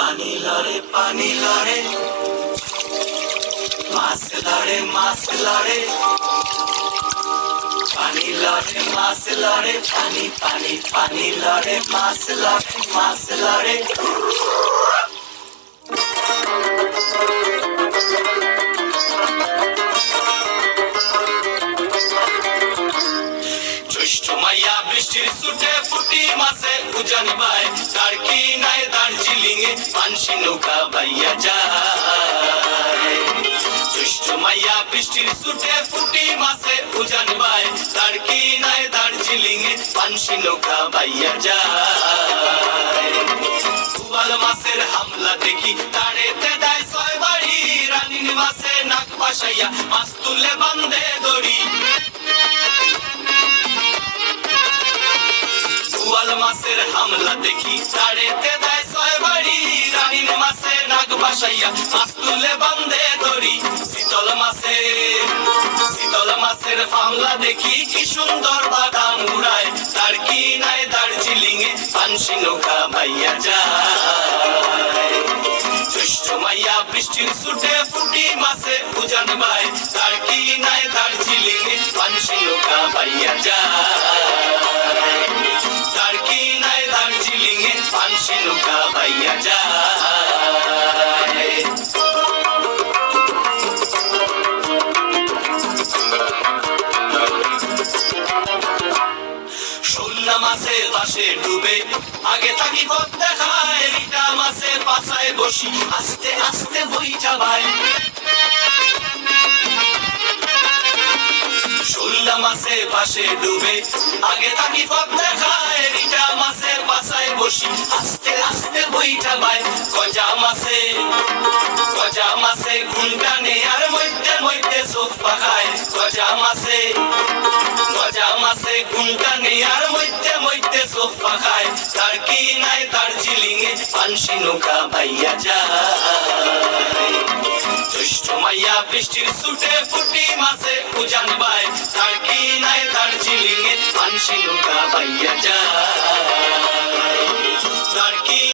পানি লড়ে মাছ লড়ে পানি লড়ে পানি লড়ে মাছ লড়ে জ্যৈষ্ঠ মাইয়া বৃষ্টির সুটে ফুটি মাছে উজান বাই তার কি নাই দার্জিলিং এ পানসি নৌকা বাইয়া যায় জ্যৈষ্ঠ মাইয়া বৃষ্টির সুটে ফুটি মাছে উজান বাই তার কি নাই দার্জিলিং এ পানসি নৌকা বাইয়া যায় পুয়াল মাছের হামলা দেখি তাড়েতে দেয় ছয় বাড়ি রানীর মাছে নাক পাশাইয়া মাছ তুলে বান্ধে দড়ি পুয়াল মাছের হামলা দেখি তাড়েতে দেয় ছয় বাড়ি রানীর মাছে নাক ভাসাইয়া মাছ তুলে বান্ধে দড়ি শীতল মাছের হামলা দেখি কি সুন্দর বাদাম উড়ায় তার কি নাই দার্জিলিং এ পানসি নৌকা বাইয়া যায় জ্যৈষ্ঠ মাইয়া বৃষ্টির সুটে ফুটি মাছে উজান বাই তার কি নাই দার্জিলিং এ পানসি নৌকা বাইয়া যায় তার কি নাই দার্জিলিং এ পানসি নৌকা বাইয়া যায় শোলনা মাছের বাসে ডুবে আগে থাকি পথ দেখায় রিটা মাছের পাছায় বসি আস্তে আস্তে বই যাবায় শোলনা মাছের পাশে ডুবে আগে থাকি পথ দেখায় রিটা মাছের পাছায় বসি আস্তে আস্তে বই যাবায় গজা মাছে ঘুমটা নেই আর মধ্যে মধ্যে চোখ পাকায় গজা মাছে ঘুমটা নেই আর মধ্যে মধ্যে চোখ পাকায় তার কি নাই দার্জিলিং এ পানসি নৌকা বাইয়া যায় জ্যৈষ্ঠ মাইয়া বৃষ্টির সুটে ফুটি মাছে উজান বাই তার কি নাই দার্জিলিং এ পানসি নৌকা বাইয়া যায়